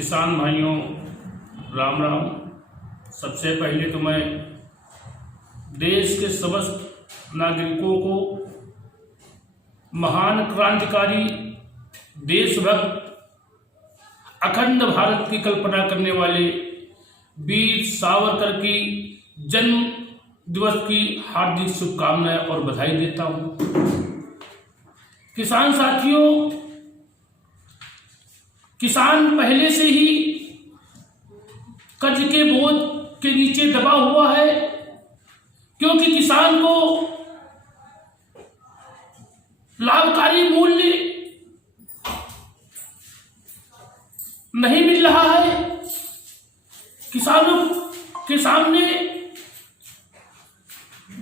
किसान भाइयों, राम राम। सबसे पहले तो मैं देश के समस्त नागरिकों को महान क्रांतिकारी, देशभक्त, अखंड भारत की कल्पना करने वाले वीर सावरकर की जन्म दिवस की हार्दिक शुभकामनाएं और बधाई देता हूं। किसान साथियों, किसान पहले से ही कर्ज के बोझ के नीचे दबा हुआ है, क्योंकि किसान को लाभकारी मूल्य नहीं मिल रहा है। किसानों के सामने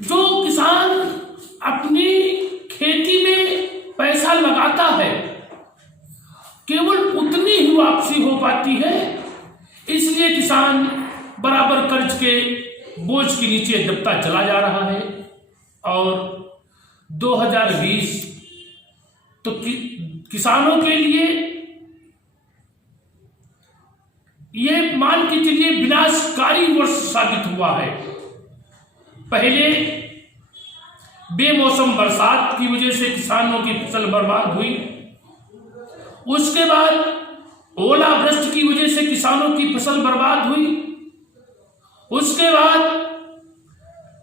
जो किसान अपनी खेती में पैसा लगाता है, केवल उतनी ही वापसी हो पाती है। इसलिए किसान बराबर कर्ज के बोझ के नीचे दबता चला जा रहा है। और 2020 तो किसानों के लिए ये मान के चलिए विनाशकारी वर्ष साबित हुआ है। पहले बेमौसम बरसात की वजह से किसानों की फसल बर्बाद हुई। उसके बाद ओलावृष्टि की वजह से किसानों की फसल बर्बाद हुई। उसके बाद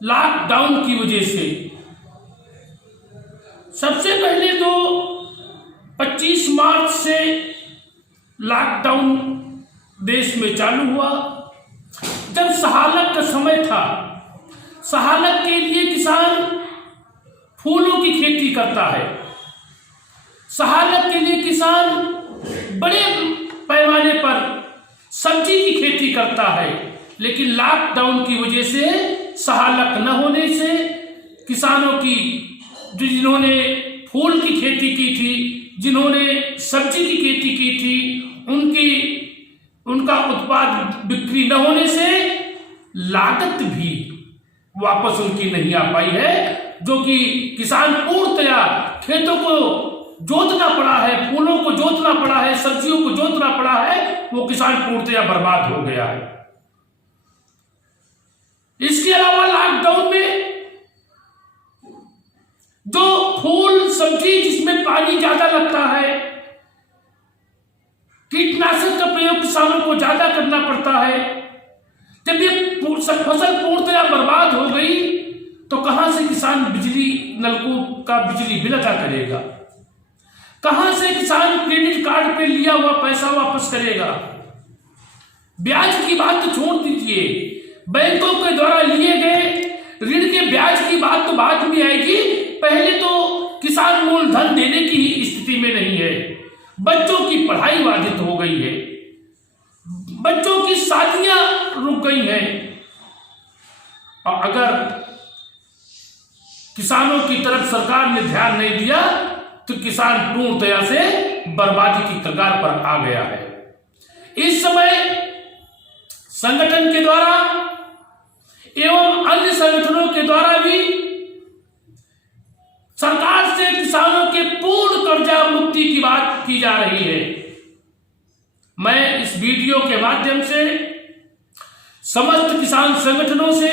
लॉकडाउन की वजह से, सबसे पहले तो 25 मार्च से लॉकडाउन देश में चालू हुआ। जब सहालक का समय था, सहालक के लिए किसान फूलों की खेती करता है, सहालक के लिए किसान बड़े पैमाने पर सब्जी की खेती करता है। लेकिन लॉकडाउन की वजह से सहालक न होने से किसानों की, जिन्होंने फूल की खेती की थी, जिन्होंने सब्जी की खेती की थी, उनका उत्पाद बिक्री न होने से लागत भी वापस उनकी नहीं आ पाई है। जो कि किसान पूर्णतया खेतों को जोतना पड़ा है, फूलों को जोतना पड़ा है, सब्जियों को जोतना पड़ा है, वो किसान पूर्णतया बर्बाद हो गया है। इसके अलावा लॉकडाउन में जो फूल सब्जी जिसमें पानी ज्यादा लगता है, कीटनाशक का प्रयोग किसानों को ज्यादा करना पड़ता है, जब ये फसल पूर्णतया बर्बाद हो गई तो कहां से किसान बिजली नलकूप का बिजली बिल अदा करेगा? कहां से किसान क्रेडिट कार्ड पे लिया हुआ पैसा वापस करेगा? ब्याज की बात तो छोड़ दीजिए, बैंकों के द्वारा लिए गए ऋण के ब्याज की बात तो बाद में आएगी। पहले तो किसान मूलधन देने की ही स्थिति में नहीं है। बच्चों की पढ़ाई बाधित हो गई है, बच्चों की शादियां रुक गई हैं। और अगर किसानों की तरफ सरकार ने ध्यान नहीं दिया तो किसान पूर्णतया से बर्बादी की कगार पर आ गया है। इस समय संगठन के द्वारा एवं अन्य संगठनों के द्वारा भी सरकार से किसानों के पूर्ण कर्जा मुक्ति की बात की जा रही है। मैं इस वीडियो के माध्यम से समस्त किसान संगठनों से,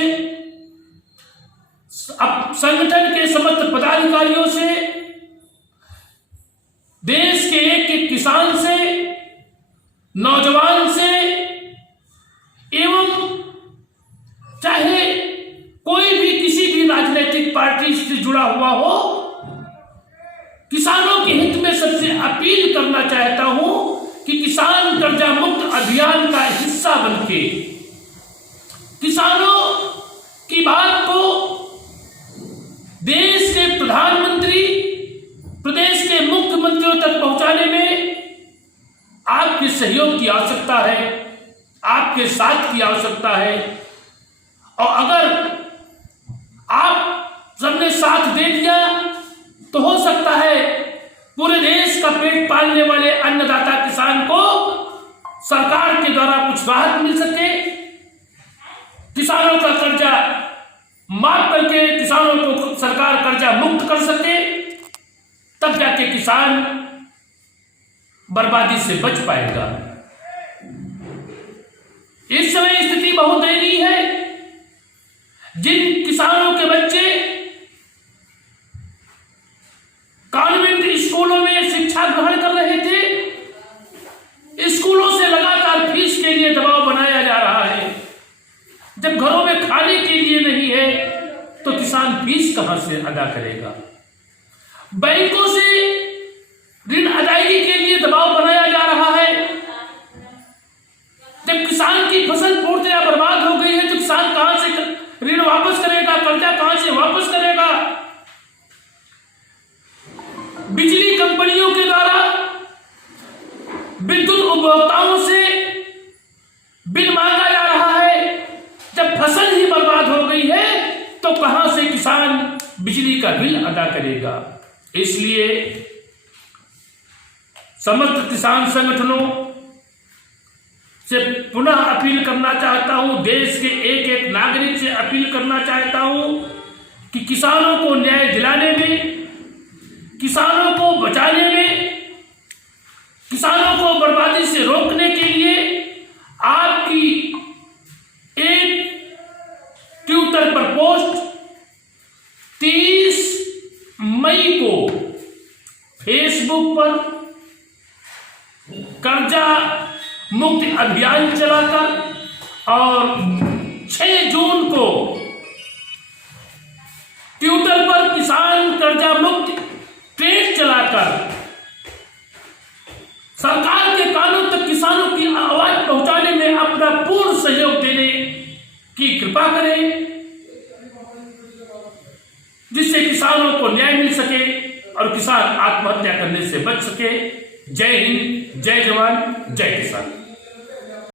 संगठन के समस्त पदाधिकारियों से, देश के एक एक किसान से, नौजवान से, एवं चाहे कोई भी किसी भी राजनीतिक पार्टी से जुड़ा हुआ हो, किसानों के हित में सबसे अपील करना चाहता हूं कि किसान कर्जा मुक्त अभियान का हिस्सा बनके किसानों की बात को देश के प्रधानमंत्री, प्रदेश के मुख्यमंत्रियों तक पहुंचाने में आपके सहयोग की आवश्यकता है, आपके साथ की आवश्यकता है। और अगर आप सबने साथ दे दिया तो हो सकता है पूरे देश का पेट पालने वाले अन्नदाता किसान को सरकार के द्वारा कुछ राहत मिल सके, किसानों का कर्जा माफ करके किसानों को सरकार कर्जा मुक्त कर सके, तब जाके किसान बर्बादी से बच पाएगा। इस समय स्थिति बहुत दयनीय है। जिन किसानों के बच्चे कॉन्वेंट स्कूलों में शिक्षा ग्रहण कर रहे थे, स्कूलों से लगातार फीस के लिए दबाव बनाया जा रहा है। जब घरों में खाने के लिए नहीं है तो किसान फीस कहां से अदा करेगा? बैंकों से ऋण अदायगी के लिए दबाव बनाया जा रहा है। जब किसान की फसल पूर्णतया बर्बाद हो गई है तो किसान कहां से ऋण वापस करेगा? कर्जा कहां से वापस करेगा? बिजली कंपनियों के द्वारा विद्युत उपभोक्ताओं से बिल मांगा जा रहा है। जब फसल ही बर्बाद हो गई है तो कहां से किसान बिजली का बिल अदा करेगा? इसलिए समस्त किसान संगठनों से पुनः अपील करना चाहता हूं, देश के एक एक नागरिक से अपील करना चाहता हूं कि किसानों को न्याय दिलाने में, किसानों को बचाने में, किसानों को बर्बादी से रोकने के लिए आपकी एक ट्विटर पर पोस्ट 30 मई को फेसबुक पर कर्जा मुक्ति अभियान चलाकर और 6 जून को ट्विटर पर किसान कर्जा मुक्ति ट्रेड चलाकर सरकार के कानून तक किसानों की आवाज पहुंचाने में अपना पूर्ण सहयोग देने की कृपा करें, जिससे किसानों को न्याय मिल सके और किसान आत्महत्या करने से बच सके। जय हिंद, जय जवान, जय किसान।